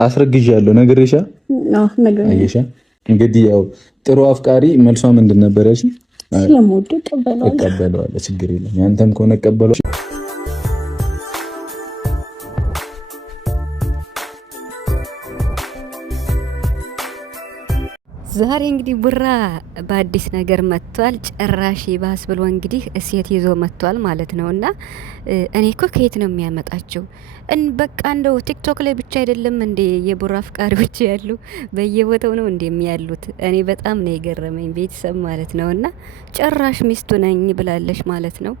አስረግዣለሁ ነግሬሻ አየሻ። እንግዲህ ያው ጥሩ አፍቃሪ መልሷ ምንድን ነበር ያልሽኝ? ስለምወድ እቀበለዋለሁ። ችግር የለም ያንተም ከሆነ እቀበለዋለሁ። ዛሬ እንግዲህ ቡራ በአዲስ ነገር መጥቷል። ጭራሽ ባስ ብሎ እንግዲህ ሴት ይዞ መጥቷል ማለት ነው። እና እኔ እኮ ከየት ነው የሚያመጣቸው? በቃ እንደው ቲክቶክ ላይ ብቻ አይደለም እንዴ የቡራ አፍቃሪዎች ያሉ በየቦታው ነው እንዴ የሚያሉት? እኔ በጣም ነው የገረመኝ ቤተሰብ ማለት ነው። እና ጭራሽ ሚስቱ ነኝ ብላለች ማለት ነው።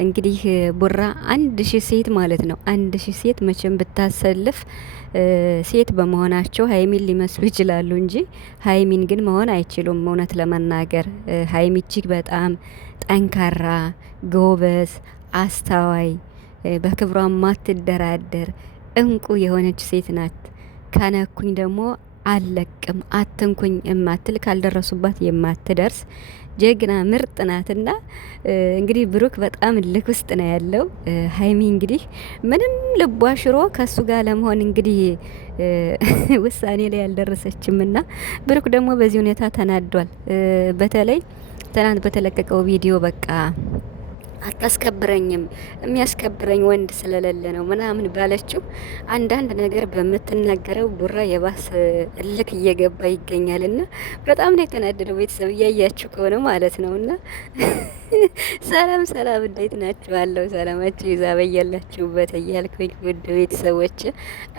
እንግዲህ ቡራ 1000 ሴት ማለት ነው 1000 ሴት መቼም ብታሰልፍ ሴት በመሆናቸው ሀይሚን ሊመስሉ ይችላሉ እንጂ ሀይሚን ግን መሆን አይችሉም። እውነት ለመናገር ሀይሚ እጅግ በጣም ጠንካራ፣ ጎበዝ፣ አስተዋይ፣ በክብሯ ማትደራደር እንቁ የሆነች ሴት ናት። ከነኩኝ ደግሞ አለቅም አትንኩኝ የማትል ካልደረሱባት የማትደርስ ጀግና ምርጥ ናትና እንግዲህ ብሩክ በጣም ልክ ውስጥ ነው ያለው። ሀይሚ እንግዲህ ምንም ልቧ ሽሮ ከሱ ጋር ለመሆን እንግዲህ ውሳኔ ላይ ያልደረሰችምና ብሩክ ደግሞ በዚህ ሁኔታ ተናዷል። በተለይ ትናንት በተለቀቀው ቪዲዮ በቃ አታስከብረኝም የሚያስከብረኝ ወንድ ስለሌለ ነው ምናምን ባለችው አንዳንድ ነገር በምትናገረው ቡራ የባስ እልክ እየገባ ይገኛልና በጣም ነው የተናደደው። ቤተሰብ እያያችሁ ከሆነ ማለት ነውና ሰላም ሰላም፣ እንዴት ናችኋለሁ? ሰላማችሁ ይዛ በያላችሁበት እያልኩኝ ውድ ቤተሰቦች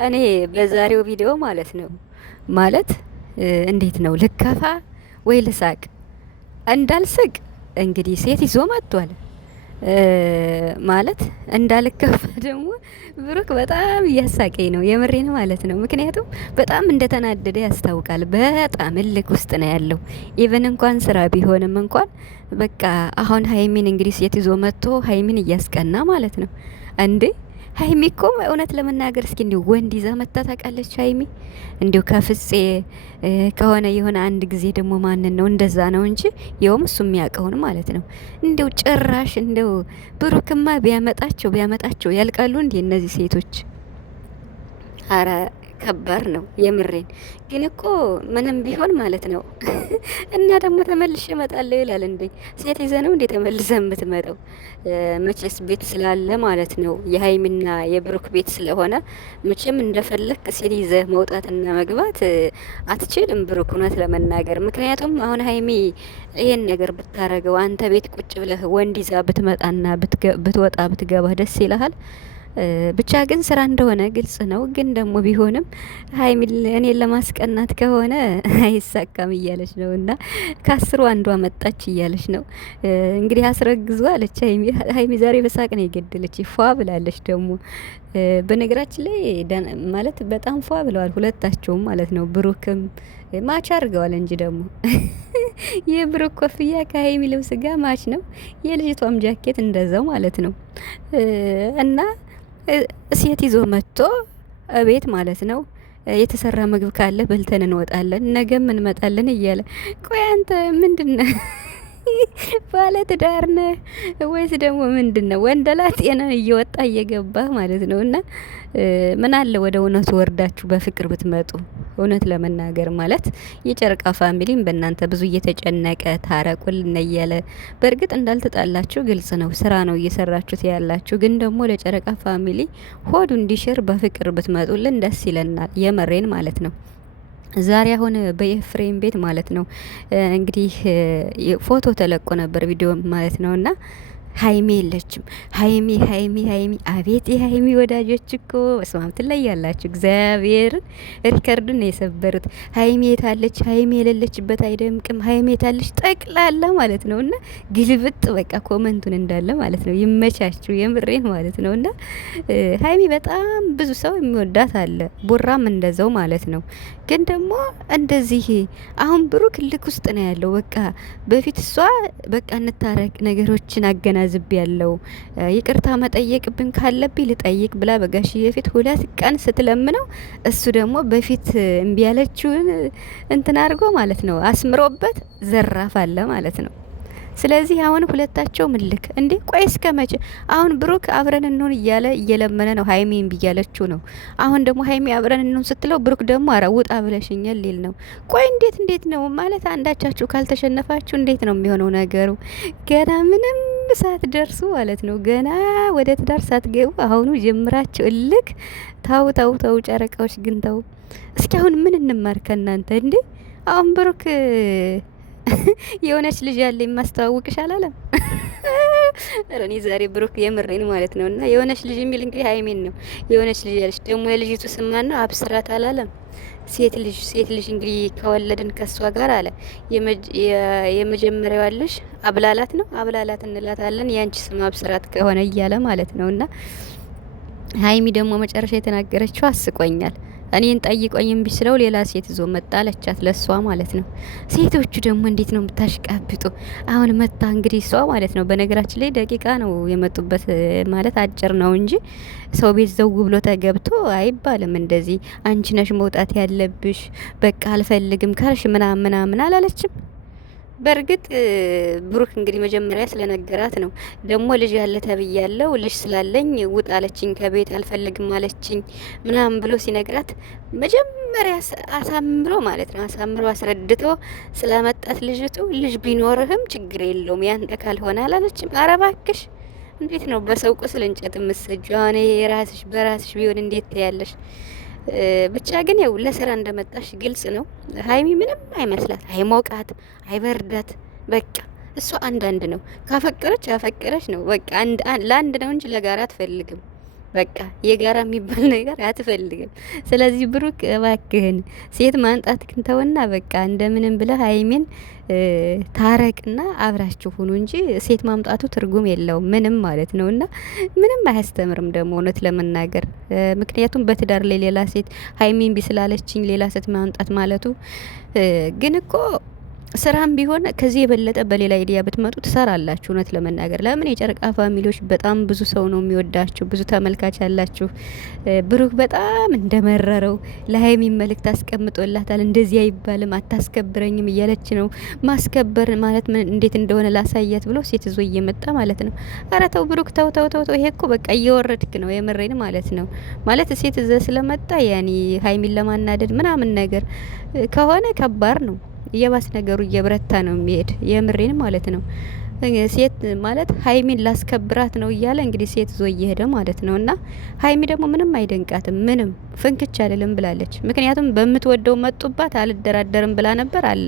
እኔ በዛሬው ቪዲዮ ማለት ነው ማለት እንዴት ነው ልከፋ ወይ ልሳቅ? እንዳልስቅ እንግዲህ ሴት ይዞ መጥቷል ማለት እንዳልከፋ ደግሞ ብሩክ በጣም እያሳቀኝ ነው። የምሬን ማለት ነው። ምክንያቱም በጣም እንደተናደደ ያስታውቃል። በጣም እልክ ውስጥ ነው ያለው። ኢቨን እንኳን ስራ ቢሆንም እንኳን በቃ አሁን ሀይሚን እንግዲህ ሴት ይዞ መጥቶ ሀይሚን እያስቀና ማለት ነው እንዴ። ሀይሚ እኮ እውነት ለመናገር እስኪ እንዲሁ ወንድ ይዛ መታ ታውቃለች ሀይሚ? እንዲሁ ከፍጼ ከሆነ የሆነ አንድ ጊዜ ደግሞ ማንን ነው እንደዛ ነው እንጂ የውም እሱ የሚያውቀውን ማለት ነው። እንዲሁ ጭራሽ እንዲሁ ብሩክማ ቢያመጣቸው ያልቃሉ እንዴ እነዚህ ሴቶች? አረ ከባድ ነው የምሬን። ግን እኮ ምንም ቢሆን ማለት ነው እና ደግሞ ተመልሼ እመጣለሁ ይላል እንዴ። ሴት ይዘህ ነው እንዴ ተመልሰ የምትመጣው? መቼስ ቤት ስላለ ማለት ነው የሀይሚና የብሩክ ቤት ስለሆነ መቼም እንደፈለክ ሴት ይዘህ መውጣትና መግባት አትችልም ብሩክ፣ እውነት ለመናገር ምክንያቱም አሁን ሀይሚ ይሄን ነገር ብታረገው አንተ ቤት ቁጭ ብለህ ወንድ ይዛ ብትመጣና ብትወጣ ብትገባ ደስ ይልሃል? ብቻ ግን ስራ እንደሆነ ግልጽ ነው። ግን ደግሞ ቢሆንም ሀይሚ እኔን ለማስቀናት ከሆነ አይሳካም እያለች ነው። እና ከአስሩ አንዷ መጣች እያለች ነው እንግዲህ አስረግዙ አለች ሀይሚ ዛሬ በሳቅ ነው የገደለች። ፏ ብላለች ደግሞ በነገራችን ላይ ማለት በጣም ፏ ብለዋል ሁለታቸውም ማለት ነው። ብሩክም ማች አድርገዋል እንጂ ደግሞ የብሩክ ኮፍያ ከሀይሚ ልብስ ጋር ማች ነው። የልጅቷም ጃኬት እንደዛው ማለት ነው። እና ሴት ይዞ መጥቶ እቤት ማለት ነው የተሰራ ምግብ ካለ በልተን እንወጣለን፣ ነገም እንመጣለን እያለ ቆይ አንተ ምንድነው? ባለ ትዳር ነህ ወይስ ደግሞ ምንድነው? ወንደላጤ ነህ እየወጣ እየገባ ማለት ነው። እና ምን አለ ወደ እውነቱ ወርዳችሁ በፍቅር ብትመጡ። እውነት ለመናገር ማለት የጨረቃ ፋሚሊም በእናንተ ብዙ እየተጨነቀ ታረቁልን እያለ በእርግጥ እንዳልተጣላችሁ ግልጽ ነው። ስራ ነው እየሰራችሁት ያላችሁ። ግን ደግሞ ለጨረቃ ፋሚሊ ሆዱ እንዲሽር በፍቅር ብትመጡልን ደስ ይለናል። የመሬን ማለት ነው። ዛሬ አሁን በኤፍሬም ቤት ማለት ነው እንግዲህ ፎቶ ተለቆ ነበር ቪዲዮ ማለት ነውና ሀይሚ የለችም። ሀይሚ አቤት የሀይሚ ወዳጆች እኮ በስማም ትለያላችሁ። እግዚአብሔርን ሪከርዱን ነው የሰበሩት። ሀይሚ የታለች? ሀይሚ የሌለችበት አይደምቅም። ሀይሚ የታለች? ጠቅላላ ማለት ነው። እና ግልብጥ በቃ ኮመንቱን እንዳለ ማለት ነው። ይመቻችሁ የምሬን ማለት ነው። እና ሀይሚ በጣም ብዙ ሰው የሚወዳት አለ፣ ቡራም እንደዛው ማለት ነው። ግን ደግሞ እንደዚህ አሁን ብሩክ ልክ ውስጥ ነው ያለው። በቃ በፊት እሷ በቃ እንታረቅ ነገሮችን አገናዝብ ያለው ይቅርታ መጠየቅብን ካለብኝ ልጠይቅ ብላ በጋሽዬ ፊት 2 ቀን ስትለምነው እሱ ደግሞ በፊት እምቢ ያለችውን እንትን አድርጎ ማለት ነው አስምሮበት ዘራፍ አለ ማለት ነው። ስለዚህ አሁን ሁለታቸው ምልክ እንዴ? ቆይ እስከ መቼ? አሁን ብሩክ አብረን እንሁን እያለ እየለመነ ነው፣ ሀይሚን ብያለችው ነው። አሁን ደግሞ ሀይሚ አብረን እንሁን ስትለው ብሩክ ደግሞ አረ ውጣ ብለሽኛል ሊል ነው። ቆይ እንዴት ነው ማለት? አንዳቻችሁ ካልተሸነፋችሁ እንዴት ነው የሚሆነው ነገሩ? ገና ምንም ሳትደርሱ ማለት ነው፣ ገና ወደ ትዳር ሳትገቡ አሁኑ ጀምራችሁ እልክ። ታው ጨረቃዎች ግን ታው። እስኪ አሁን ምን እንማር ከእናንተ እንዴ? አሁን ብሩክ የሆነች ልጅ ያለ የማስተዋውቅሽ አላለም? እኔ ዛሬ ብሩክ የምሬን ማለት ነው። እና የሆነች ልጅ የሚል እንግዲህ ሀይሜን ነው። የሆነች ልጅ ያለች ደግሞ የልጅቱ ስማን ነው አብስራት አላለም? ሴት ልጅ እንግዲህ ከወለድን ከሷ ጋር አለ የመጀመሪያዋ ልጅ አብላላት ነው አብላላት እንላታለን ያንቺ ስም አብስራት ከሆነ እያለ ማለት ነው። እና ሀይሚ ደግሞ መጨረሻ የተናገረችው አስቆኛል። እኔን ጠይቆኝ እምቢ ስለው ሌላ ሴት ይዞ መጣ አለቻት፣ ለሷ ማለት ነው። ሴቶቹ ደግሞ እንዴት ነው የምታሽቃብጡ? አሁን መጣ እንግዲህ እሷ ማለት ነው። በነገራችን ላይ ደቂቃ ነው የመጡበት ማለት አጭር ነው እንጂ ሰው ቤት ዘው ብሎ ተገብቶ አይባልም እንደዚህ። አንቺ ነሽ መውጣት ያለብሽ፣ በቃ አልፈልግም ካልሽ ምናምን አላለችም። በእርግጥ ብሩክ እንግዲህ መጀመሪያ ስለነገራት ነው። ደግሞ ልጅ ያለ ተብያለው ልጅ ስላለኝ ውጣ አለችኝ፣ ከቤት አልፈልግም አለችኝ ምናምን ብሎ ሲነግራት መጀመሪያ አሳምሮ ማለት ነው አሳምሮ አስረድቶ ስላመጣት ልጅቱ ልጅ ቢኖርህም ችግር የለውም ያንተ ካልሆነ አላለችም። ኧረ እባክሽ እንዴት ነው በሰው ቁስል እንጨት የምትሰጂው? አሁን የራስሽ በራስሽ ቢሆን እንዴት ትያለሽ? ብቻ ግን ያው ለስራ እንደመጣሽ ግልጽ ነው። ሀይሚ ምንም አይመስላት፣ አይሞቃት፣ አይበርዳት። በቃ እሷ አንዳንድ ነው። ካፈቀረች አፈቀረች ነው በቃ። ለአንድ ነው እንጂ ለጋራ አትፈልግም። በቃ የጋራ የሚባል ነገር አትፈልግም። ስለዚህ ብሩክ እባክህን ሴት ማንጣት ክንተውና በቃ እንደምንም ብለህ ሀይሚን ታረቅና አብራችሁ ሁኑ እንጂ ሴት ማምጣቱ ትርጉም የለውም ምንም ማለት ነው። እና ምንም አያስተምርም ደግሞ እውነት ለመናገር ምክንያቱም በትዳር ላይ ሌላ ሴት ሀይሚን ቢስላለችኝ ሌላ ሴት ማምጣት ማለቱ ግን እኮ ስራም ቢሆን ከዚህ የበለጠ በሌላ አይዲያ ብትመጡ ትሰራላችሁ። እውነት ለመናገር ለምን የጨረቃ ፋሚሊዎች በጣም ብዙ ሰው ነው የሚወዳችሁ፣ ብዙ ተመልካች ያላችሁ። ብሩክ በጣም እንደመረረው ለሀይሚ መልእክት አስቀምጦላታል። እንደዚህ አይባልም አታስከብረኝም እያለች ነው። ማስከበር ማለት ምን እንዴት እንደሆነ ላሳያት ብሎ ሴት ይዞ እየመጣ ማለት ነው። ኧረ ተው ብሩክ ተው። ይሄ እኮ በቃ እየወረድክ ነው የምሬን ማለት ነው። ማለት ሴት ይዘ ስለመጣ ያኒ ሀይሚን ለማናደድ ምናምን ነገር ከሆነ ከባድ ነው። የባስ ነገሩ እየበረታ ነው የሚሄድ የምሬን ማለት ነው። ሴት ማለት ሀይሚን ላስከብራት ነው እያለ እንግዲህ ሴት ዞ እየሄደ ማለት ነው። እና ሀይሚ ደግሞ ምንም አይደንቃትም፣ ምንም ፍንክች አልልም ብላለች። ምክንያቱም በምትወደው መጡባት አልደራደርም ብላ ነበር አለ